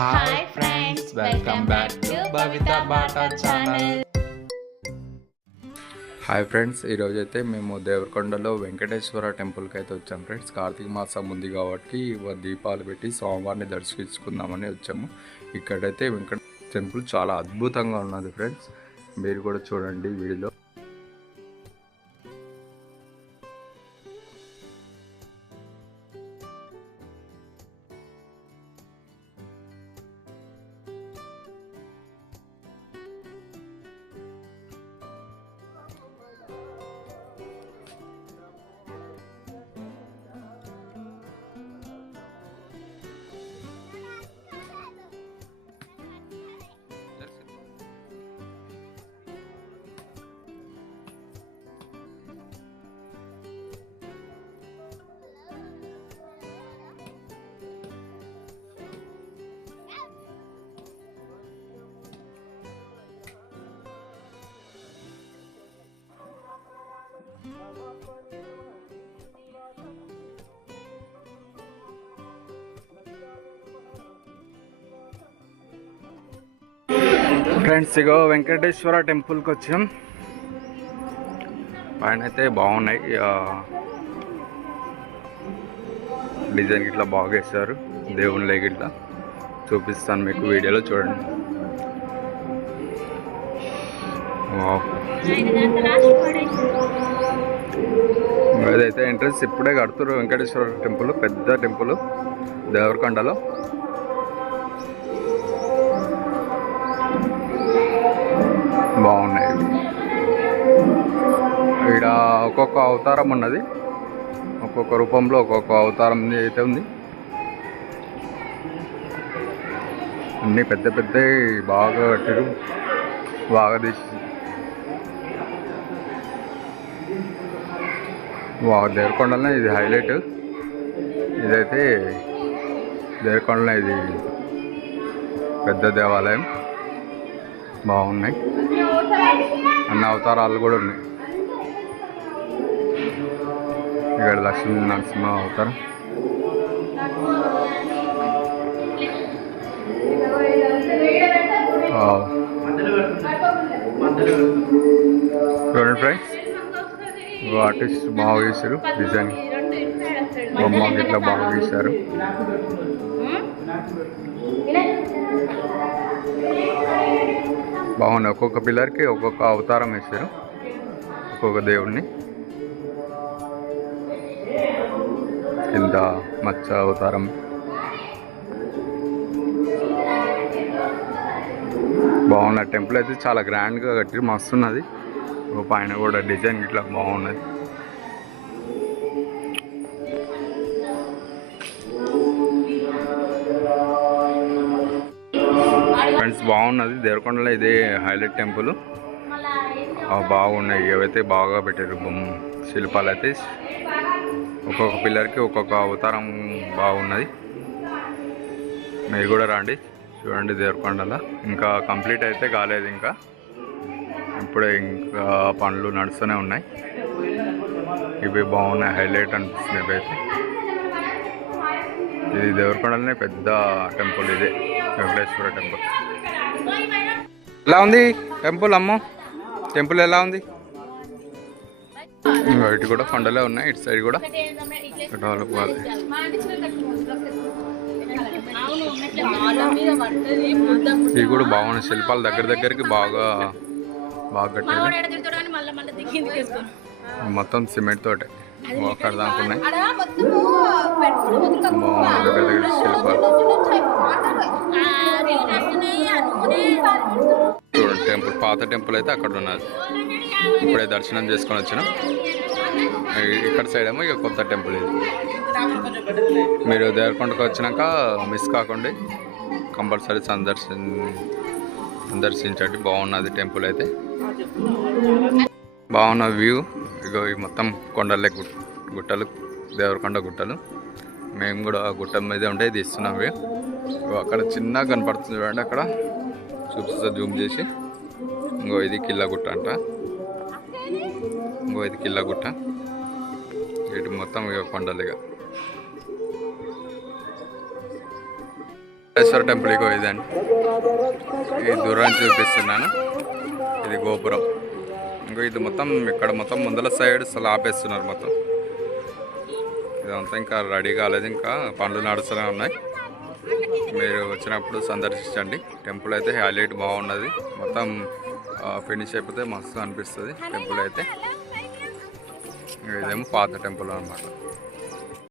Hi friends, welcome back to Bhavita Bata channel. Hi friends, ఈరోజు అయితే మేము దేవరకొండలో వెంకటేశ్వర టెంపుల్కి అయితే వచ్చాము ఫ్రెండ్స్. కార్తీక మాసం ఉంది కాబట్టి దీపాలు పెట్టి స్వామివారిని దర్శించుకుందామని వచ్చాము. ఇక్కడైతే వెంకట టెంపుల్ చాలా అద్భుతంగా ఉన్నది ఫ్రెండ్స్. మీరు కూడా చూడండి వీడియోలో. ఫ్రెండ్స్, ఇగో వెంకటేశ్వర టెంపుల్కి వచ్చాం. పైన అయితే బాగున్నాయి, డిజైన్ ఇట్లా బాగా వేస్తారు. దేవుని ఇట్లా చూపిస్తాను మీకు వీడియోలో చూడండి. ఇదైతే ఎంట్రన్స్ ఇప్పుడే కడుతున్నారు. వెంకటేశ్వర టెంపుల్ పెద్ద టెంపుల్ దేవరకొండలో. బాగున్నాయి. ఇక్కడ ఒక్కొక్క అవతారం ఉన్నది, ఒక్కొక్క రూపంలో ఒక్కొక్క అవతారం అయితే ఉంది. అన్నీ పెద్ద పెద్ద బాగా కట్టారు, బాగా తీసి. దేవరకొండలో ఇది హైలైట్. ఇదైతే దేవరకొండలో ఇది పెద్ద దేవాలయం. బాగున్నాయి, అన్ని అవతారాలు కూడా ఉన్నాయి. ఇక్కడ లక్ష్మీ నరసింహ అవతారం. చూడండి ఫ్రెండ్స్, ఆర్టిస్ట్ బాగా వేశారు. డిజైన్ బొమ్మ ఇట్లా బాగా వేశారు. బాగున్నాయి. ఒక్కొక్క పిల్లర్కి ఒక్కొక్క అవతారం వేశారు, ఒక్కొక్క దేవుడిని. కింద మచ్చ అవతారం. బాగున్న టెంపుల్ అయితే చాలా గ్రాండ్గా కట్టి మస్తున్నది. పైన కూడా డిజైన్ ఇట్లా బాగున్నది. ఫ్రెండ్స్, బాగున్నది. దేవరకొండలో ఇదే హైలైట్ టెంపుల్. బాగున్నాయి. ఏవైతే బాగా పెట్టారు శిల్పాలు అయితే. ఒక్కొక్క పిల్లర్కి ఒక్కొక్క అవతారం బాగున్నది. మీరు కూడా రండి, చూడండి దేవరకొండలో. ఇంకా కంప్లీట్ అయితే కాలేదు, ఇంకా ఇప్పుడే ఇంకా పనులు నడుస్తూనే ఉన్నాయి. ఇవి బాగున్నాయి, హైలైట్ అనిపిస్తుంది ఇవైతే. ఇది దేవరకొండలోనే పెద్ద టెంపుల్, ఇదే వెంకటేశ్వర టెంపుల్. ఎలా ఉంది టెంపుల్? అమ్మో, టెంపుల్ ఎలా ఉంది? ఇటు కూడా కొండలే ఉన్నాయి, ఇటు సైడ్ కూడా డెవలప్ కాదు. ఇవి కూడా బాగున్నాయి. శిల్పాలు దగ్గరికి బాగా కట్టారు. మొత్తం సిమెంట్ తోటే అక్కడ దాకున్నాయి. బాగున్నాయి దగ్గర శిల్పాలు. చూడండి టెంపుల్, పాత టెంపుల్ అయితే అక్కడ ఉన్నది. ఇప్పుడే దర్శనం చేసుకొని వచ్చినాం. ఇక్కడ సైడ్ ఏమో ఇక కొత్త టెంపుల్. ఇది మీరు దేవరకొండకు వచ్చినాక మిస్ కాకుండా కంపల్సరీ సందర్శించండి. బాగున్నది టెంపుల్ అయితే. బాగున్న వ్యూ. ఇగో ఈ మొత్తం కొండలే గుట్టలు, దేవరకొండ గుట్టలు. మేము కూడా గుట్ట మీద ఉంటే తీస్తున్నాం వ్యూ. అక్కడ చిన్నగా కనపడుతుంది చూడండి, అక్కడ చూపిస్తా జూమ్ చేసి. ఇంకో ఇది కిల్లగుట్ట అంట. ఇంకో ఇది కిల్లగుట్ట. ఇటు మొత్తం ఇక కొండలు. ఇక వెంకటేశ్వర టెంపుల్ ఇగో ఇదండి, ఈ దూరం చూపిస్తున్నాను. ఇది గోపురం. ఇంకో ఇది మొత్తం ఇక్కడ మొత్తం ముందల సైడ్ స్లాబ్ వేస్తున్నారు మొత్తం. ఇదంతా ఇంకా రెడీ కాలేదు, ఇంకా పనులు నడుస్తూనే ఉన్నాయి. మీరు వచ్చినప్పుడు సందర్శించండి. టెంపుల్ అయితే హైలైట్ బాగున్నది. మొత్తం ఫినిష్ అయిపోతే మస్తు అనిపిస్తుంది టెంపుల్ అయితే. ఇదేమో పాత టెంపుల్ అన్నమాట.